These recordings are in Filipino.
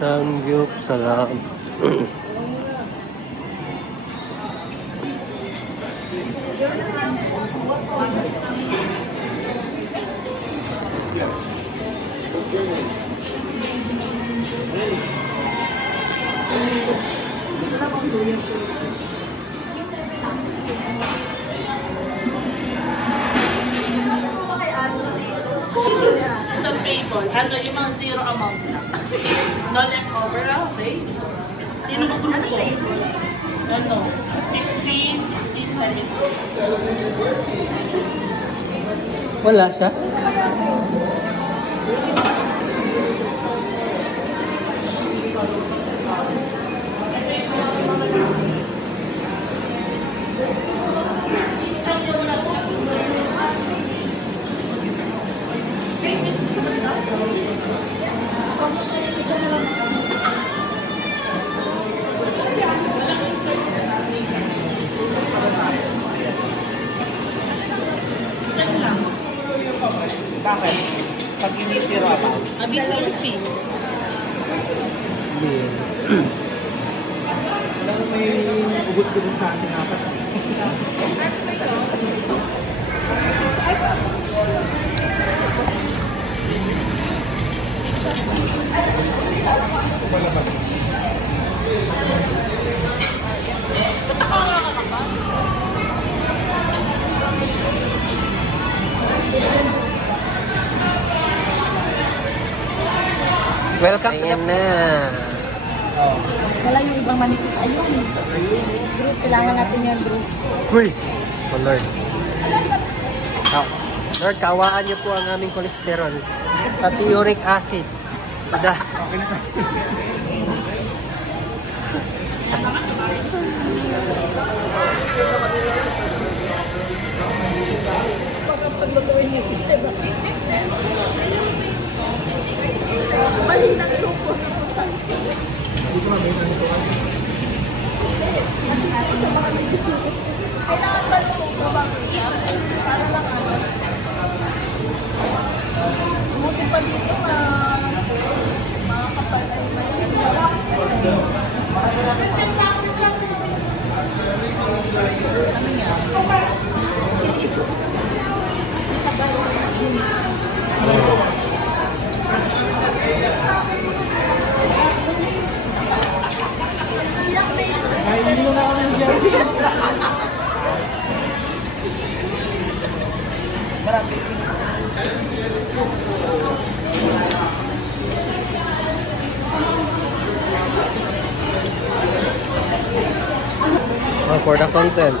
Samgyup salam. Sa table, ano yung mga zero amount lang. No leftover, okay? Sino ba grupo? Ano? 15, 16, 17. Wala siya? Bakit? Pag hindi zero amount? Abi sa fee. Alam mo may ugot-sugot sa ating apat. Welcome to na. Wala yung ibang manipis. Ayun. Group. Kailangan natin yung group. Uy! Oh Lord. Lord, kawaan niyo po ang aming kolesterol. Pati uric acid. Tada. Okay na. Paglutuin yung sistema. Balik na grupo. Kailangan ba nung gabang niya? Para lang ano? Buti pa dito mga kapal na kami nga. Kainin mo na kami ng jersey. Marami. Oh, for the content.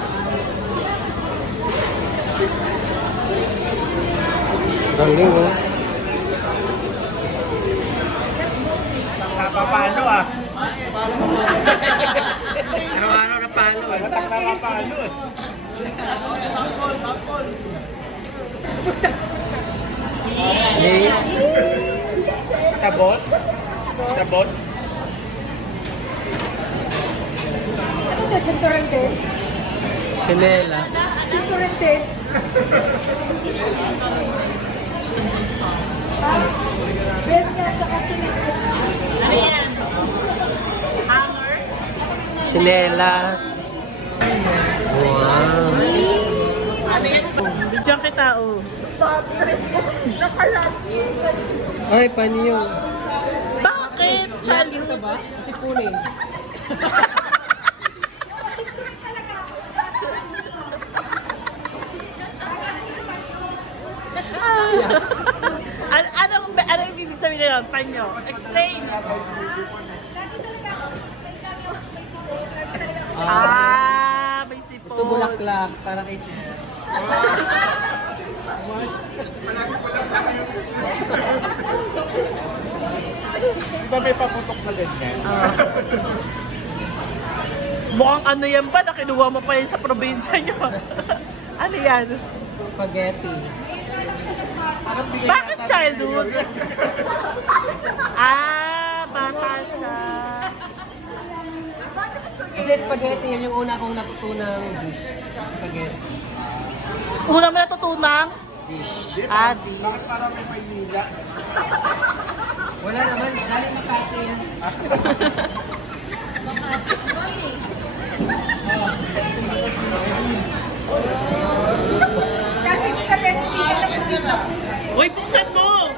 Galing oh. Napapalo ah. Araw-araw na palo eh. Napapalo eh. Sabot? Sabot? Ano ito? Sinturante? Sinela. Sinturante? Ben nga sa kasinito. Ano yan? Hammer? Sinela. Wow. Ano yan? Bidyan kita, oh. Nakalagi. Ay, panyo. Bakit? Chali. Ito ba? Si Punin. Anong ibig sabihin na yun? Panyo. Explain. May sipon. Gusto bulaklak para kay Di ba may paputok na ganyan? Mukhang ano yan ba? Nakinuha mo pa yan sa probinsya nyo. Ano yan? Spaghetti. Parang bigay Bakit yata childhood? yun. Bata siya. Kasi spaghetti, yan yung una kong natutunang dish. Spaghetti. Una mo natutunang? Dish. Adi. Bakit parang may Maynila? Wala naman, galing Makati yan. Kasi sa Pilipinas na Uy, buksan mo!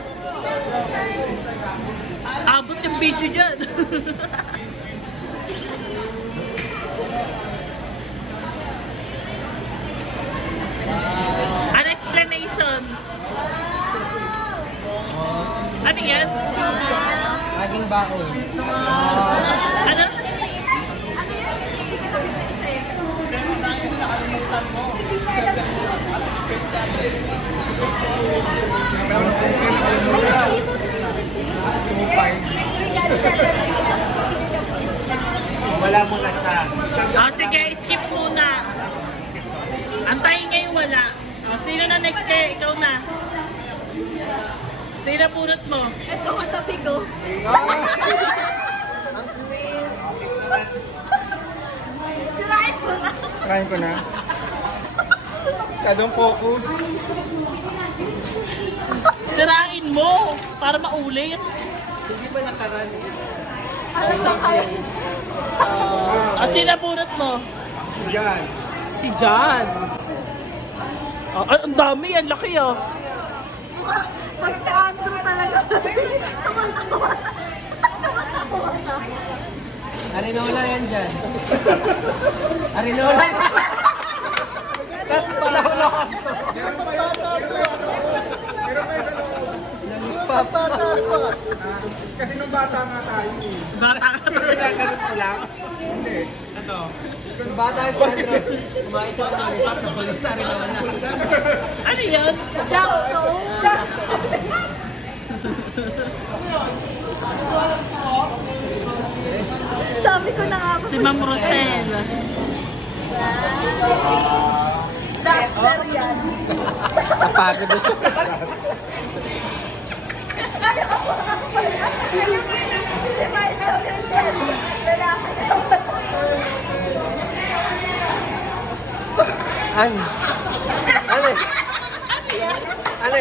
Abot yung video dyan. An explanation. Ano yan? Laging baon. Ano? Wala mo na siya. Sige, skip muna. Antayin niya yung wala. Sino na next kaya? Ikaw na. Sino na punot mo? Ito katabi ko. Ang sweet. Sirain mo na. Try ko na. Kadong focus. Sirain mo para maulit. Hindi ba nakaraan? Alam ba kayo? Sino na punot mo? Yan. Si John. Ang dami yan, laki oh. Mag-teatro talaga. Tumatawa. Tumatawa na. Arinola yan dyan. Arinola. Kasi nung bata nga tayo. Bata ka Ganun ko lang. Hindi. Ano? Yung bata yung Sandro, kumain siya ng lipat na kulit sa Arinola. Ano yan? Jackstone. Sabi ko na nga ba? Si Ma'am Rosel. Duster yan. Napagod ito. Ay, ako pala. Si Michael yan. Lalaki naman. Ano? Ano? Ano?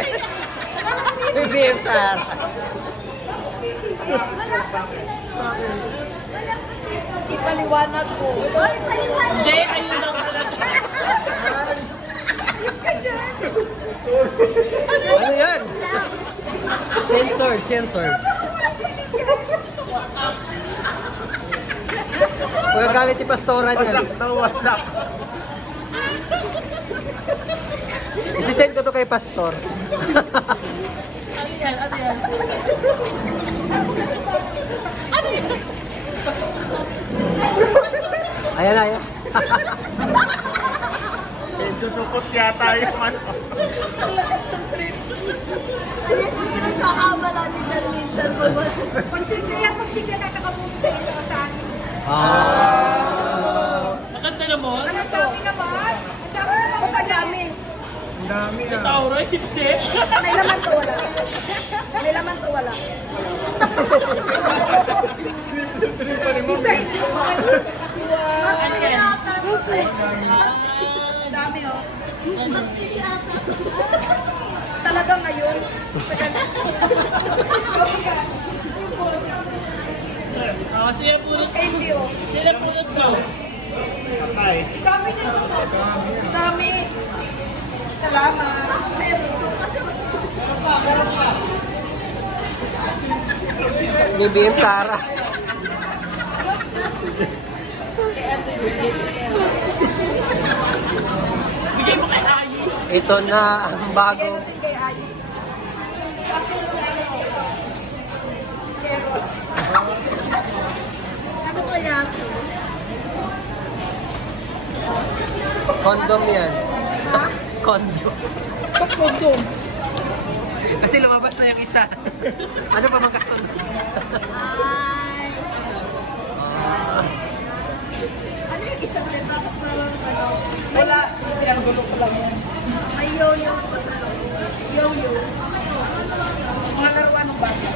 BBM Sara. Ipaliwanag ko. Ay, paliwanag. Hindi, ayun lang talaga. Ano yan? Censored. Magagalit yung pastora niyan. Wasak. Isisend ko to kay pastor. Ano yan? Ano yan? Ayan na, ayan. Medyo supot yata yung ano. Ang lakas ng trip. Ayan yung pinagkakamala ni Darlene. Pag sige nakakapunta sa iyo sa akin. Maganda naman. Ang dami naman. Ang dami naman. Ba't ang dami? Ang dami na. Tauro, sipsip. May laman to wala. May laman to wala. Ang ata. Dami oh. Ang ata. Talaga ngayon. Sila punot. Thank you. Sila punot mo. Ay. Dami na naman. Dami. Salamat. Meron to kasi. BBM Sara. Bigay mo kay Ayi. Ito na ang bago. Kay Ayi. Ano kaya ito? Condom yan. Ha? Condom. Ba't condom? Kasi lumabas na yung isa. Ano pa bang kasunod? Ay. Ano yung isang set? Bakit parang ano? Wala. May yo-yo pa sa loob. Yo-yo. Mga laruan ng bata.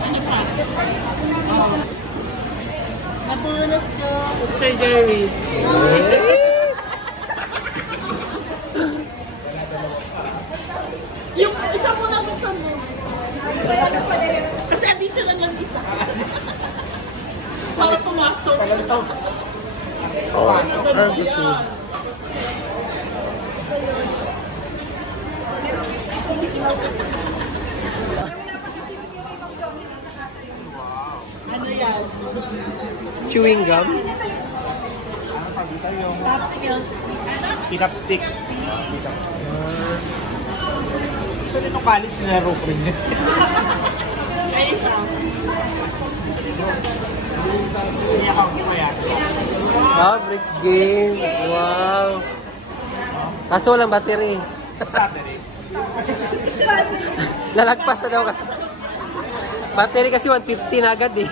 Ano pa? Napulot ko. Sir Jerry. Yung isa mo na buksan mo. Kasi additional lang isa. Para pumasok. Oh, Ano yan? chewing gum. Popsicles. Pick up stick. Ito rin yung college na laro ko rin. May isa. Hindi ako kaya. Favorite game. Wow. Kaso walang battery. Battery. Lalagpas na daw kasi. Battery kasi 150 na agad eh.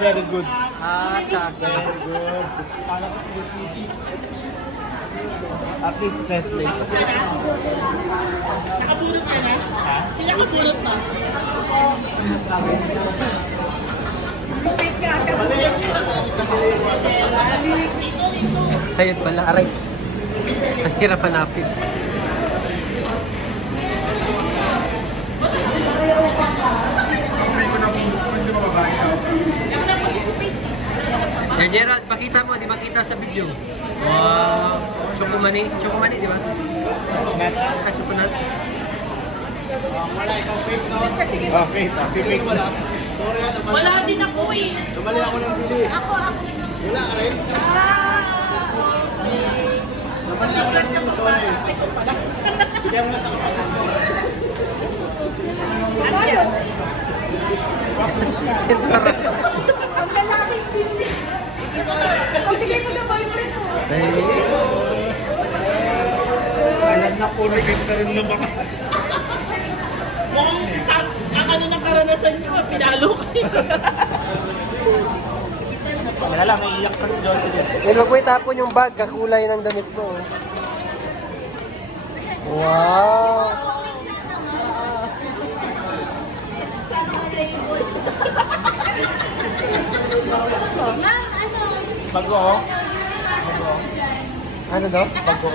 Very good. Chocolate. Very good. At least Nestle. Nakapulot ka na? Sino nakapulot na? Ayun pala, aray. Ang hirap hanapin. Sir Gerald, pakita mo, di makita sa video. Wow. Chokomani, chokomani, di ba? Chokonat. Okay, Pacific. Wala din ako eh. Tumali ako ng bili. Ako. Wala ka rin? Tumali ako ng bili. Sorry. Bigyan mo na sa Ano yun? Center. Ang lalaking hindi. Pagtigay mo sa boyfriend mo. Alam na po, nag-ganda rin naman. Ang ano ng karanasan nyo, pinalo kayo. Wala lang, may iyak pa rin dyan. Huwag mo itapon yung bag, kakulay ng damit mo. Wow. Bago. Ano daw? Bago.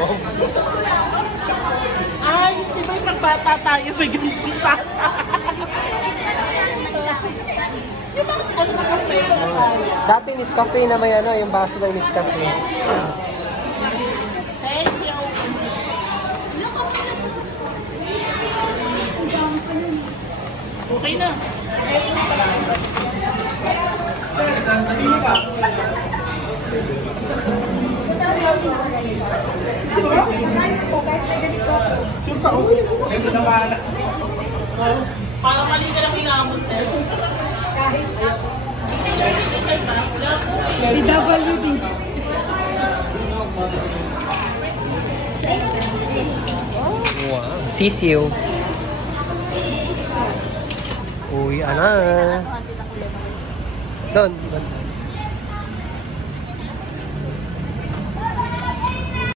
Ay, di ba yung pagbata tayo, may ganito tata. Yung mga kape. Dati Nescafe na may ano, yung baso ng Nescafe. Thank you. Okay na. Para mali ka lang hinamon, sir. PWD. Wow. Sisiw. Uy, ano? Doon.